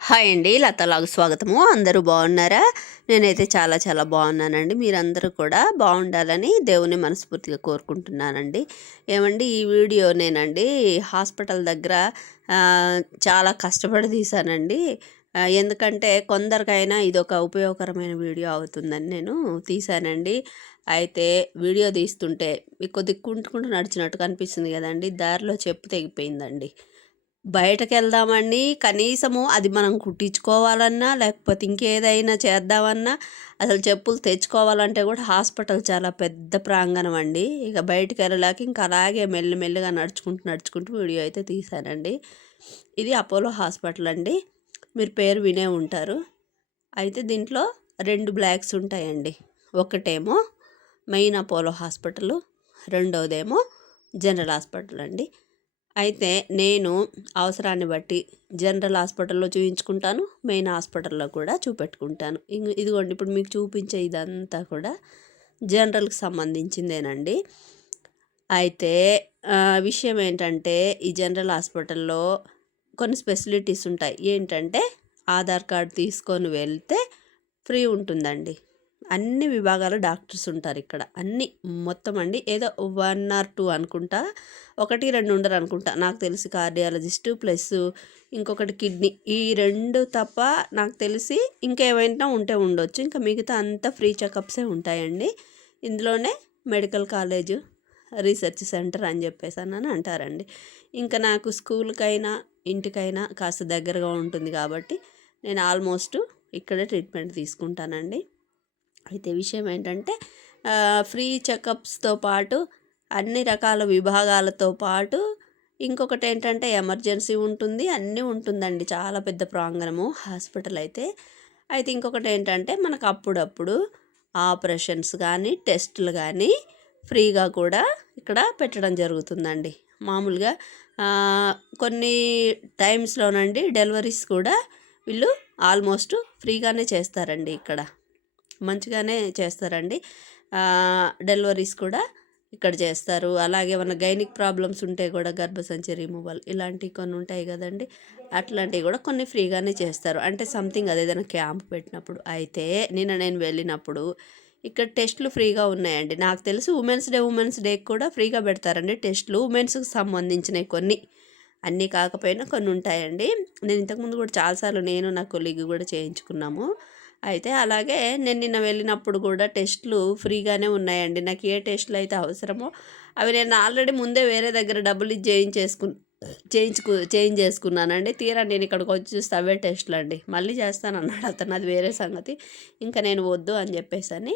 Hi అండి లతలాగు స్వాగతము. అందరూ బాగున్నారా? నేనైతే చాలా చాలా బాగున్నానండి. మీరందరూ కూడా బాగుండాలని దేవుని మనస్ఫూర్తిగా కోరుకుంటున్నానండి. ఏమండి ఈ వీడియో నేనండి హాస్పిటల్ దగ్గర చాలా కష్టపడి తీశానండి. ఎందుకంటే కొందరికైనా ఇది ఒక ఉపయోగకరమైన వీడియో అవుతుందని నేను తీశానండి. అయితే వీడియో తీస్తుంటే మీకు కుంటుకుంటూ నడిచినట్టు కనిపిస్తుంది కదండి. దారిలో చెప్పు తెగిపోయిందండి. బయటకు వెళ్దామండి కనీసము అది మనం కుట్టించుకోవాలన్నా లేకపోతే ఇంకేదైనా చేద్దామన్నా అసలు చెప్పులు తెచ్చుకోవాలంటే కూడా హాస్పిటల్ చాలా పెద్ద ప్రాంగణం అండి ఇక బయటకు వెళ్ళలేక ఇంకా అలాగే మెల్లిమెల్లిగా నడుచుకుంటూ నడుచుకుంటూ వీడియో అయితే తీశానండి. ఇది అపోలో హాస్పిటల్ అండి. మీరు పేరు వినే ఉంటారు. అయితే దీంట్లో రెండు బ్లాక్స్ ఉంటాయండి. ఒకటేమో మెయిన్ అపోలో హాస్పిటల్ రెండవదేమో జనరల్ హాస్పిటల్ అండి. అయితే నేను అవసరాన్ని బట్టి జనరల్ హాస్పిటల్లో చూపించుకుంటాను మెయిన్ హాస్పిటల్లో కూడా చూపెట్టుకుంటాను. ఇదిగోండి ఇప్పుడు మీకు చూపించే ఇదంతా కూడా జనరల్కి సంబంధించిందేనండి. అయితే విషయం ఏంటంటే ఈ జనరల్ హాస్పిటల్లో కొన్ని స్పెసిలిటీస్ ఉంటాయి. ఏంటంటే ఆధార్ కార్డ్ తీసుకొని వెళ్తే ఫ్రీ ఉంటుందండి. అన్ని విభాగాల డాక్టర్స్ ఉంటారు ఇక్కడ. అన్ని మొత్తం అండి. ఏదో వన్ ఆర్ టూ అనుకుంటా ఒకటి రెండు ఉండరు అనుకుంటా. నాకు తెలిసి కార్డియాలజిస్టు ప్లస్ ఇంకొకటి కిడ్నీ. ఈ రెండు తప్ప నాకు తెలిసి ఇంకేమైనా ఉంటే ఉండొచ్చు. ఇంకా మిగతా అంతా ఫ్రీ చెకప్సే ఉంటాయండి. ఇందులోనే మెడికల్ కాలేజు రీసెర్చ్ సెంటర్ అని చెప్పేసి అని అంటారండి. ఇంకా నాకు స్కూల్కైనా ఇంటికైనా కాస్త దగ్గరగా ఉంటుంది కాబట్టి నేను ఆల్మోస్ట్ ఇక్కడే ట్రీట్మెంట్ తీసుకుంటానండి. అయితే విషయం ఏంటంటే ఫ్రీ చెకప్స్తో పాటు అన్ని రకాల విభాగాలతో పాటు ఇంకొకటి ఏంటంటే ఎమర్జెన్సీ ఉంటుంది అన్నీ ఉంటుందండి. చాలా పెద్ద ప్రాంగణము హాస్పిటల్ అయితే. అయితే ఇంకొకటి ఏంటంటే మనకు అప్పుడప్పుడు ఆపరేషన్స్ కానీ టెస్టులు కానీ ఫ్రీగా కూడా ఇక్కడ పెట్టడం జరుగుతుందండి. మామూలుగా కొన్ని టైమ్స్లోనండి డెలివరీస్ కూడా వీళ్ళు ఆల్మోస్ట్ ఫ్రీగానే చేస్తారండి ఇక్కడ. మంచిగానే చేస్తారండి. డెలివరీస్ కూడా ఇక్కడ చేస్తారు. అలాగే మన గైనిక్ ప్రాబ్లమ్స్ ఉంటే కూడా గర్భసంచి రిమూవల్ ఇలాంటివి కొన్ని ఉంటాయి కదండి. అట్లాంటివి కూడా కొన్ని ఫ్రీగానే చేస్తారు. అంటే సంథింగ్ అదేదైనా క్యాంప్ పెట్టినప్పుడు అయితే నిన్న నేను వెళ్ళినప్పుడు ఇక్కడ టెస్ట్లు ఫ్రీగా ఉన్నాయండి. నాకు తెలిసి ఉమెన్స్ డే ఉమెన్స్ డేకి కూడా ఫ్రీగా పెడతారండి టెస్ట్లు. ఉమెన్స్కి సంబంధించినవి కొన్ని అన్నీ కాకపోయినా కొన్ని ఉంటాయండి. నేను ఇంతకుముందు కూడా చాలాసార్లు నేను నా కొలీగ్ కూడా చేయించుకున్నాము. అయితే అలాగే నేను నిన్న వెళ్ళినప్పుడు కూడా టెస్టులు ఫ్రీగానే ఉన్నాయండి. నాకు ఏ టెస్టులు అయితే అవసరమో అవి నేను ఆల్రెడీ ముందే వేరే దగ్గర డబ్బులు ఇచ్చి చేయించేసుకు చేయించుకు చేంజ్ చేసుకున్నానండి. తీరా నేను ఇక్కడికి వచ్చి చూస్తే అవే టెస్టులు అండి మళ్ళీ చేస్తాను అన్నాడు అతను. అది వేరే సంగతి. ఇంకా నేను వద్దు అని చెప్పేసి అని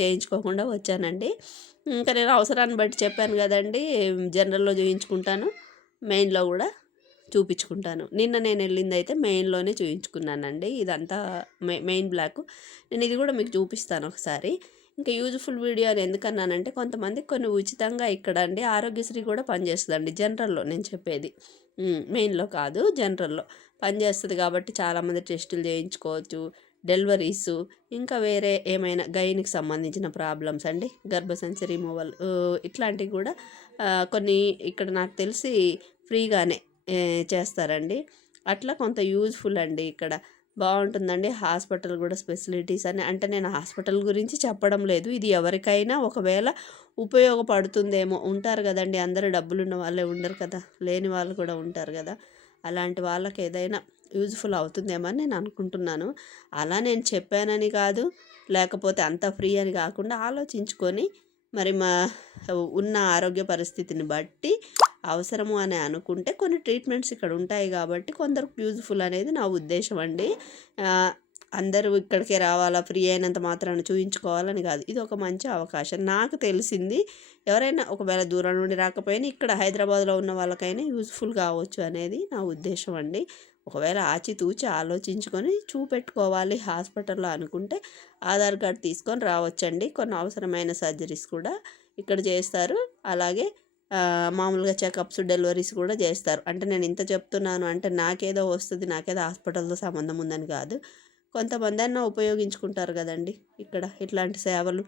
చేయించుకోకుండా వచ్చానండి. ఇంకా నేను అవసరాన్ని బట్టి చెప్పాను కదండి. జనరల్లో చూయించుకుంటాను. మెయిన్లో కూడా. చూపించుకుంటాను. నిన్న నేను వెళ్ళింది అయితే మెయిన్లోనే చూపించుకున్నానండి ఇదంతా మెయిన్ బ్లాక్ నేను ఇది కూడా మీకు చూపిస్తాను ఒకసారి. ఇంకా యూజ్ఫుల్ వీడియో అని ఎందుకన్నానంటే కొంతమంది కొన్ని ఉచితంగా ఇక్కడ అండి ఆరోగ్యశ్రీ కూడా పనిచేస్తుందండి. జనరల్లో నేను చెప్పేది. మెయిన్లో కాదు జనరల్లో పనిచేస్తుంది కాబట్టి చాలామంది టెస్టులు చేయించుకోవచ్చు డెలివరీస్ ఇంకా వేరే ఏమైనా గైన్కి సంబంధించిన ప్రాబ్లమ్స్ అండి. గర్భసంచి రిమూవల్ ఇట్లాంటివి కూడా కొన్ని ఇక్కడ నాకు తెలిసి ఫ్రీగానే చేస్తారండి. అట్లా కొంత యూజ్ఫుల్ అండి ఇక్కడ. బాగుంటుందండి హాస్పిటల్ కూడా ఫెసిలిటీస్ అని. అంటే నేను హాస్పిటల్ గురించి చెప్పడం లేదు. ఇది ఎవరికైనా ఒకవేళ ఉపయోగపడుతుందేమో. ఉంటారు కదండి. అందరూ డబ్బులున్న వాళ్ళే ఉండరు కదా. లేని వాళ్ళు కూడా ఉంటారు కదా. అలాంటి వాళ్ళకి ఏదైనా యూజ్ఫుల్ అవుతుందేమో అని నేను అనుకుంటున్నాను. అలా నేను చెప్పానని కాదు. లేకపోతే అంత ఫ్రీ అని కాకుండా ఆలోచించుకొని మరి మా ఉన్న ఆరోగ్య పరిస్థితిని బట్టి అవసరము అని అనుకుంటే కొన్ని ట్రీట్మెంట్స్ ఇక్కడ ఉంటాయి కాబట్టి కొందరికి యూజ్ఫుల్ అనేది నా ఉద్దేశం అండి. అందరూ ఇక్కడికే రావాలా ఫ్రీ అయినంత మాత్రాన చూయించుకోవాలని కాదు. ఇది ఒక మంచి అవకాశం. నాకు తెలిసింది ఎవరైనా ఒకవేళ దూరం నుండి రాకపోయినా ఇక్కడ హైదరాబాద్లో ఉన్న వాళ్ళకైనా యూజ్ఫుల్ కావచ్చు అనేది నా ఉద్దేశం అండి. ఒకవేళ ఆచితూచి ఆలోచించుకొని చూపెట్టుకోవాలి హాస్పిటల్లో అనుకుంటే ఆధార్ కార్డ్ తీసుకొని రావచ్చండి. కొన్ని అవసరమైన సర్జరీస్ కూడా ఇక్కడ చేస్తారు. అలాగే మామూలుగా చెకప్స్ డెలివరీస్ కూడా చేస్తారు. అంటే నేను ఇంత చెప్తున్నాను అంటే నాకేదో వస్తుంది నాకేదో హాస్పిటల్తో సంబంధం ఉందని కాదు. కొంతమంది అయినా ఉపయోగించుకుంటారు కదండి ఇక్కడ ఇట్లాంటి సేవలు.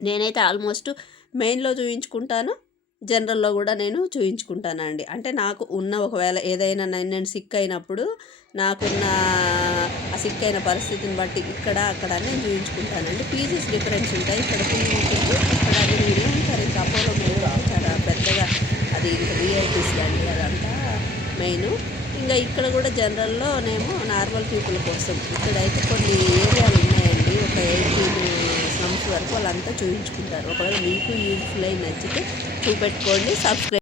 నేనైతే ఆల్మోస్ట్ మెయిన్లో చూపించుకుంటాను జనరల్లో కూడా నేను చూయించుకుంటానండి. అంటే నాకు ఉన్న ఒకవేళ ఏదైనా నేను నేను సిక్ అయినప్పుడు నాకున్న ఆ సిక్ అయిన పరిస్థితిని బట్టి ఇక్కడ అక్కడ నేను చూయించుకుంటానండి. ఫీజెస్ డిఫరెన్స్ ఉంటాయి. ఇక్కడ ఫీజు ఉంటుంది ఇక్కడ అది మీరే ఉంటారు. ఇంకా అపోలో అది ఇంకా విఐపీస్ అదంతా మెయిన్ ఇంకా ఇక్కడ కూడా జనరల్లోనేమో నార్మల్ పీపుల్ కోసం ఇక్కడైతే కొన్ని ఏరియాలు ఉన్నాయండి. ఒక ఎయిటీన్ స్లమ్స్ వరకు వాళ్ళంతా చూపించుకుంటారు ఒకవేళ మీకు యూజ్ఫుల్ అయి నచ్చితే చూపెట్టుకోండి సబ్స్క్రైబ్